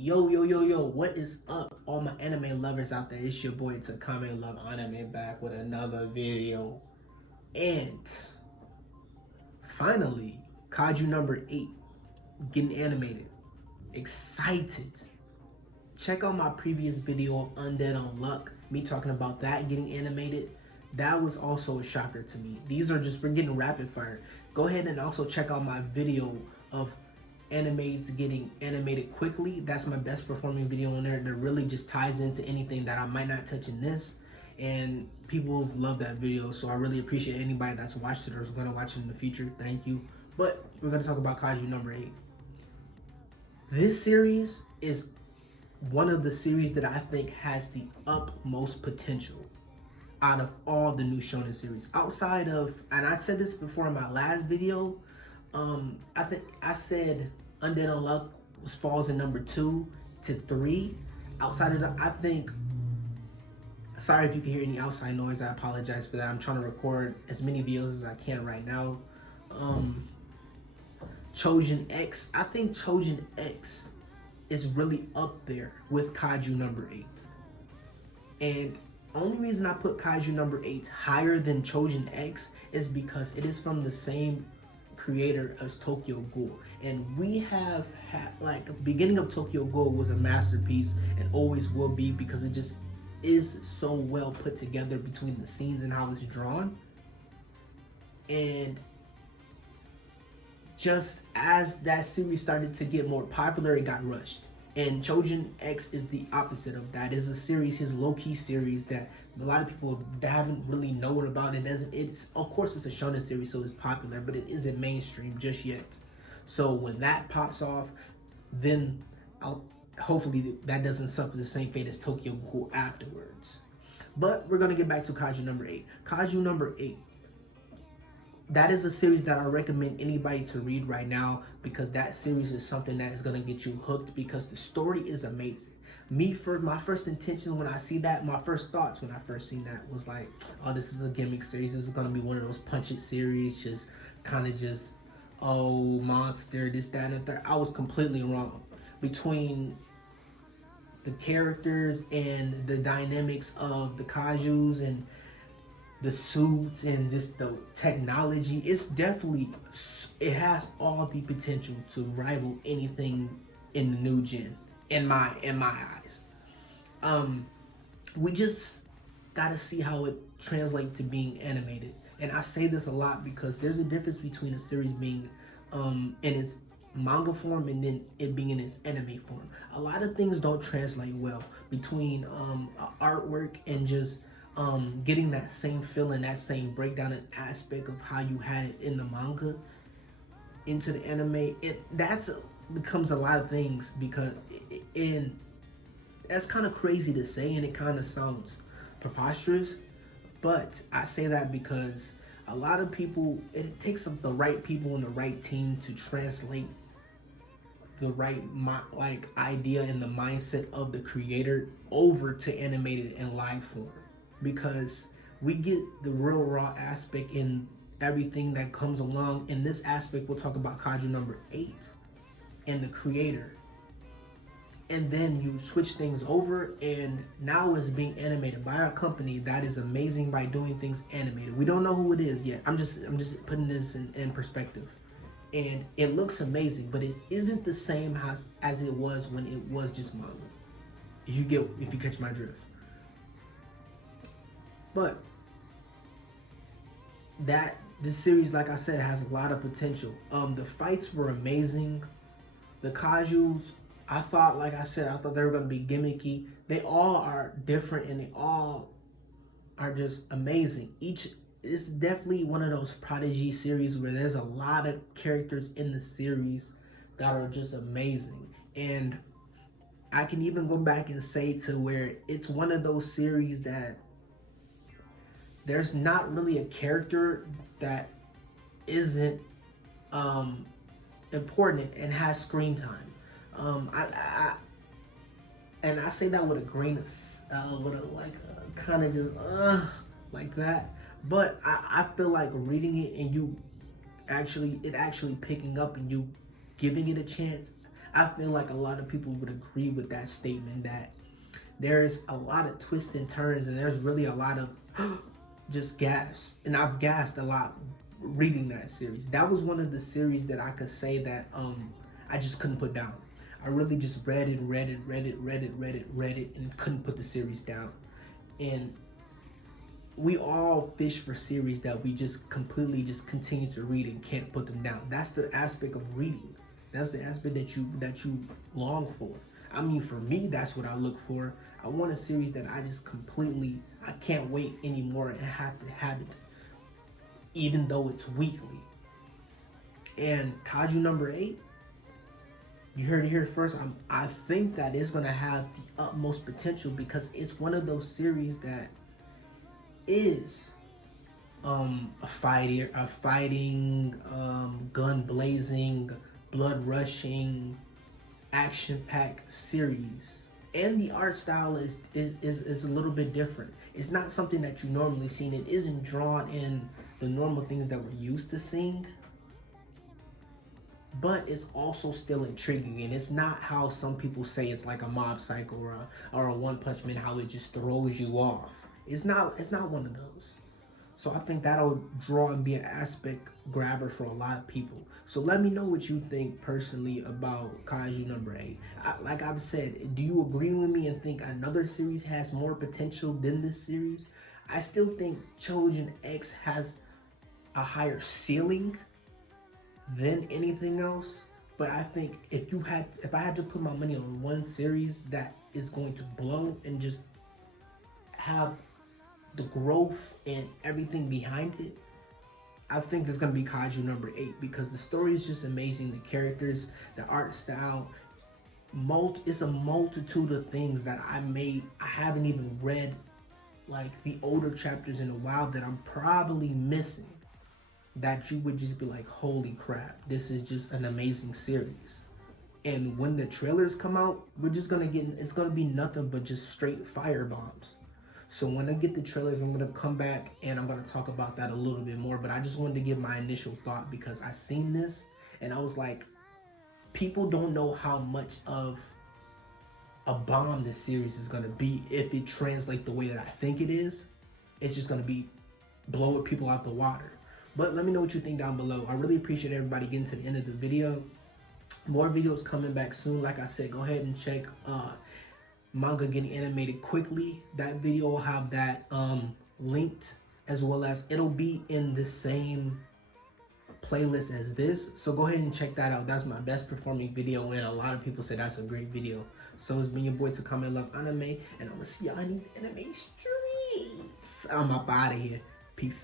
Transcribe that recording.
Yo, what is up, all my anime lovers out there? It's your boy Takame Love Anime back with another video. And finally, Kaiju number 8 getting animated. Excited. Check out my previous video of Undead Unluck, me talking about that getting animated. That was also a shocker to me. We're getting rapid fire. Go ahead and also check out my video of animes getting animated quickly. That's my best performing video on there that really just ties into anything that I might not touch in this, and people love that video, so I really appreciate anybody that's watched it or is going to watch it in the future. Thank you. But we're going to talk about Kaiju number 8. This series is one of the series that I think has the utmost potential out of all the new shonen series, outside of, and I said this before in my last video, I think I said Undead Unluck falls in number 2 to 3. Outside of that, I think, sorry if you can hear any outside noise, I apologize for that. I'm trying to record as many videos as I can right now. Chosen X, I think Chosen X is really up there with Kaiju number 8. And only reason I put Kaiju number 8 higher than Chosen X is because it is from the same creator as Tokyo Ghoul, and we have had, like, the beginning of Tokyo Ghoul was a masterpiece and always will be, because it just is so well put together between the scenes and how it's drawn. And just as that series started to get more popular, it got rushed. And Chosen X is the opposite of that. It's a series, his low-key series, that a lot of people haven't really known about. It's of course it's a shonen series, so it's popular, but it isn't mainstream just yet. So when that pops off, then hopefully that doesn't suffer the same fate as Tokyo Ghoul afterwards. But we're gonna get back to Kaiju number 8. Kaiju number 8. That is a series that I recommend anybody to read right now, because that series is something that is going to get you hooked, because the story is amazing. My first intention when I see that, my first thoughts when I first seen that was like, oh, this is a gimmick series. This is going to be one of those punch-it series, just kind of just, oh, monster, this, that, and the third. I was completely wrong. Between the characters and the dynamics of the kaijus and the suits and just the technology, it has all the potential to rival anything in the new gen, in my eyes. We just gotta see how it translates to being animated. And I say this a lot because there's a difference between a series being in its manga form and then it being in its anime form. A lot of things don't translate well between artwork and just getting that same feeling, that same breakdown and aspect of how you had it in the manga into the anime. Becomes a lot of things, because that's kind of crazy to say, and it kind of sounds preposterous, but I say that because a lot of people, it takes the right people and the right team to translate the right idea and the mindset of the creator over to animated and live form, because we get the real raw aspect in everything that comes along. In this aspect, we'll talk about Kaiju number 8 and the creator. And then you switch things over, and now it's being animated by a company that is amazing by doing things animated. We don't know who it is yet. I'm just putting this in perspective. And it looks amazing, but it isn't the same as it was when it was just manga. If you catch my drift. But this series, like I said, has a lot of potential. The fights were amazing. The kaijus, I thought they were going to be gimmicky. They all are different, and they all are just amazing. It's definitely one of those prodigy series where there's a lot of characters in the series that are just amazing. And I can even go back and say to where it's one of those series that there's not really a character that isn't important and has screen time. And I say that with a grain of kind of just like that. But I feel like reading it and it actually picking up and you giving it a chance, I feel like a lot of people would agree with that statement, that there's a lot of twists and turns, and there's really a lot of just gasps. And I've gasped a lot reading that series. That was one of the series that I could say that I just couldn't put down. I really just read it, and couldn't put the series down. And we all fish for series that we just completely just continue to read and can't put them down. That's the aspect of reading. That's the aspect that you long for. I mean, for me, that's what I look for. I want a series that I can't wait anymore and have to have it, even though it's weekly. And Kaiju No.8, you heard it here first. I think that it's gonna have the utmost potential, because it's one of those series that is a fighting, gun blazing, blood rushing, action packed series. And the art style is a little bit different. It's not something that you normally see. It isn't drawn in the normal things that we're used to seeing, but it's also still intriguing. And it's not how some people say it's like a Mob Psycho or a One Punch Man, how it just throws you off. It's not one of those. So I think that'll draw and be an aspect grabber for a lot of people. So let me know what you think personally about Kaiju No.8. Like I've said, do you agree with me and think another series has more potential than this series? I still think Chojin X has a higher ceiling than anything else. But I think if I had to put my money on one series that is going to blow and just have the growth and everything behind it, I think there's gonna be Kaiju No.8, because the story is just amazing. The characters, the art style, it's a multitude of things that I haven't even read, like the older chapters in a while, that I'm probably missing, that you would just be like, holy crap, this is just an amazing series. And when the trailers come out, it's gonna be nothing but just straight fire bombs. So when I get the trailers, I'm gonna come back and I'm gonna talk about that a little bit more. But I just wanted to give my initial thought, because I seen this and I was like, people don't know how much of a bomb this series is gonna be if it translates the way that I think it is. It's just gonna be blowing people out the water. But let me know what you think down below. I really appreciate everybody getting to the end of the video. More videos coming back soon. Like I said, go ahead and check manga getting animated quickly. That video will have that linked, as well as it'll be in the same playlist as this. So go ahead and check that out. That's my best performing video, and a lot of people say that's a great video. So it's been your boy Takame Love Anime, and I'm gonna see y'all in these anime streets. I'm up out of here. Peace.